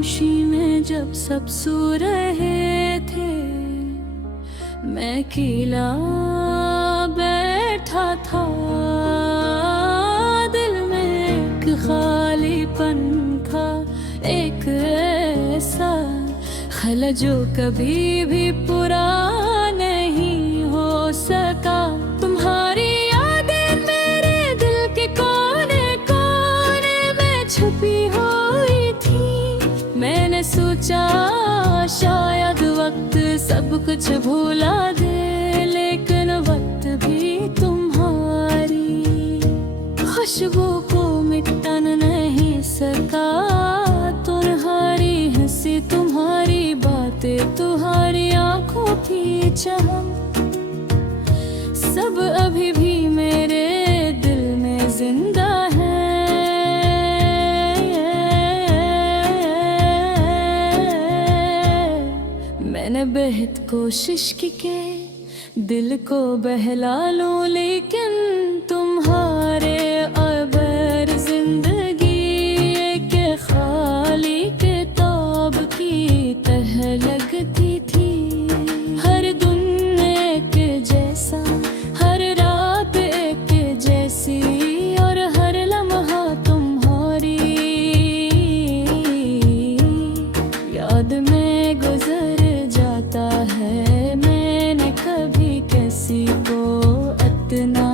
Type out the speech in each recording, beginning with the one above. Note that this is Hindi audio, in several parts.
खामोशी में जब सब सो रहे थे, मैं अकेला बैठा था। दिल में एक खालीपन था, एक ऐसा खला जो कभी भी पूरा नहीं हो सका। तुम्हारी यादें मेरे दिल के कोने कोने में छुपी हुई थी। मैंने सोचा शायद वक्त सब कुछ भुला दे, लेकिन वक्त भी तुम्हारी खुशबू को मिटा नहीं सका। तुम्हारी हंसी, तुम्हारी बातें, तुम्हारी आंखों की चमक, सब अभी भी मेरे दिल में जिंदा है। मैंने बेहद कोशिश की के दिल को बहला लूं, लेकिन तुम्हारे अबर जिंदगी एक खाली किताब की तरह लगती थी। हर दिन एक जैसा, हर रात एक जैसी, और हर लम्हा तुम्हारी याद में गुजर जाता है। मैंने कभी किसी को इतना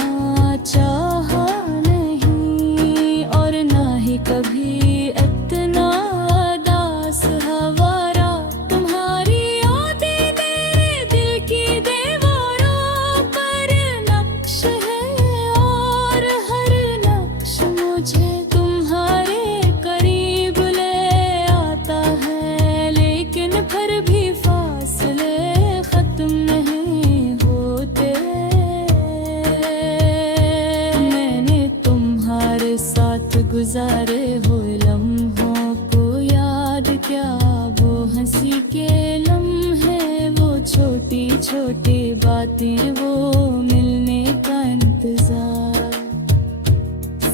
चाहा नहीं, और ना ही कभी इतना दास हवारा। तुम्हारी यादें मेरे दिल की दीवारों पर नक्श है, और हर नक्श मुझे तुम्हारे करीब ले आता है। लेकिन फिर भी फासले खत्म नहीं होते। मैंने तुम्हारे साथ गुजारे हुए लम्हों को याद क्या, वो हंसी के लम्हे, वो छोटी छोटी बातें, वो मिलने का इंतजार।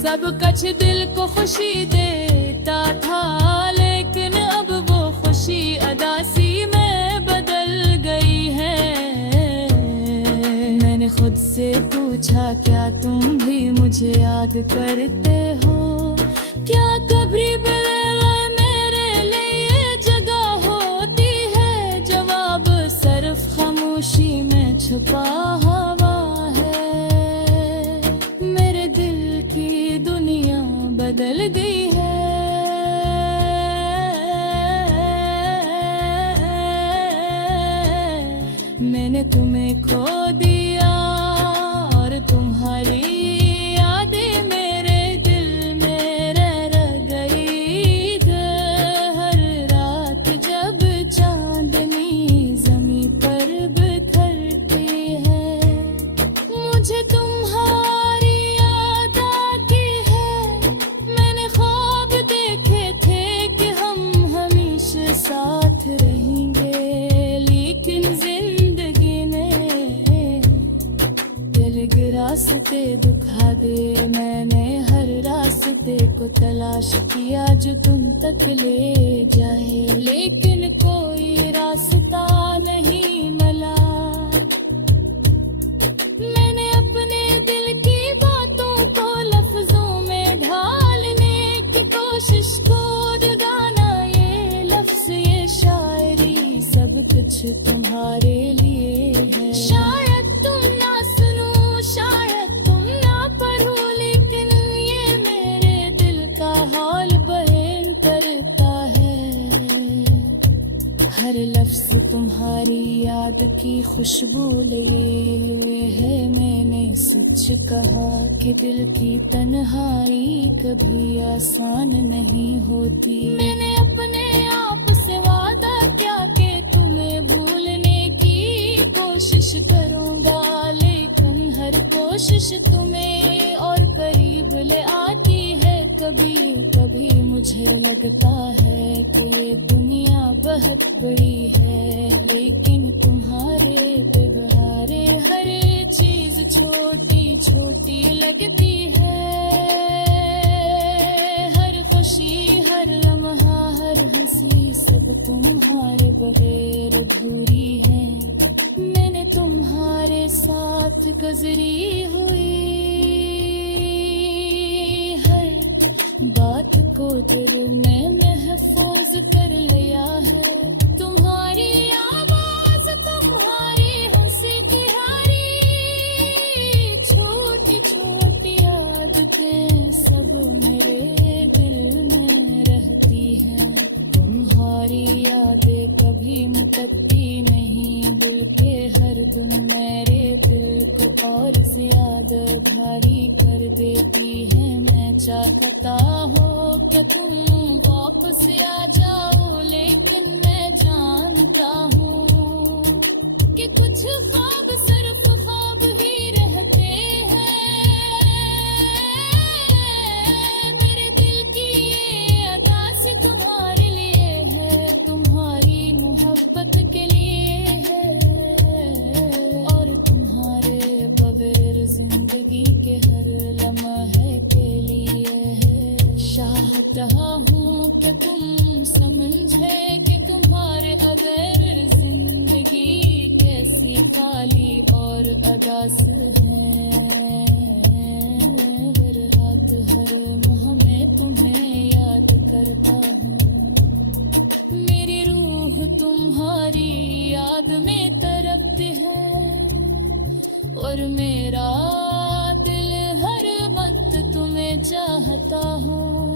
सब कुछ दिल को खुशी देता था, लेकिन अब वो खुशी अदासी में बदल गई है। मैंने खुद से पूछा, क्या तुम भी मुझे याद करते हो? क्या कभी भी मेरे लिए जगह होती है? जवाब सिर्फ खामोशी में छुपा हुआ है। मेरे दिल की दुनिया बदल गई है। मैंने तुम्हें खो दिया, और तुम्हारी यादें मेरे दिल में रह गई। हर रात जब चांदनी ज़मीं पर बिखरती है, मुझे तुम्हारी याद आती है। मैंने ख्वाब देखे थे कि हम हमेशा साथ रहेंगे, लेकिन जिंदगी ने रास्ते दुखा दे। मैंने हर रास्ते को तलाश किया जो तुम तक ले जाए, लेकिन कोई रास्ता नहीं मिला। मैंने अपने दिल की बातों को लफ्जों में ढालने की कोशिश को गाना, ये लफ्ज, ये शायरी, सब कुछ तुम्हारे लिए है। शायद तुम ना सुनो, शायद तुम ना पढ़ो, लेकिन ये मेरे दिल का हाल बयान करता है। हर लफ्ज तुम्हारी याद की खुशबू लिए हुए है। मैंने सच कहा कि दिल की तन्हाई कभी आसान नहीं होती। मैंने अपने आप से वादा किया कि तुम्हें भूलने की कोशिश करूंगा, लेकिन हर कोशिश तुम्हें और करीब ले आती है। कभी कभी मुझे लगता है कि ये दुनिया बहुत बड़ी है, लेकिन तुम्हारे बिगड़े हर चीज छोटी छोटी लगती है। हर खुशी, हर लम्हा, हर हर हंसी सब तुम्हारे बगैर अधूरी है। मैंने तुम्हारे साथ गुजरी हुई हर बात को दिल में महफूज कर लिया है। तुम्हारी आवाज तुम्हारी हंसी तिहारी छोटी छोटी आदतें सब मेरे दिल में रहती हैं। तुम्हारी यादें कभी मुकद्दी नहीं बल्कि हर दम मेरे दिल को और ज्यादा भारी कर देती है। मैं चाहता हूँ कि तुम वापस आ जाओ लेकिन मैं जानता हूँ कि कुछ ख्वाब सिर्फ ख्वाब ही रहते हैं। मेरे दिल की ये अदा से तुम्हारे लिए है, तुम्हारी मोहब्बत के लिए है और तुम्हारे बगैर जिंदगी के हर लम्हे के लिए है। चाहता हूँ कि तुम समझे कि तुम्हारे बगैर जिंदगी कैसी खाली और अदास है। हर रात हर मोह में तुम्हें याद करता हूँ। मेरी रूह तुम्हारी याद में तड़पती है और मेरा दिल हर वक्त तुम्हें चाहता हूँ।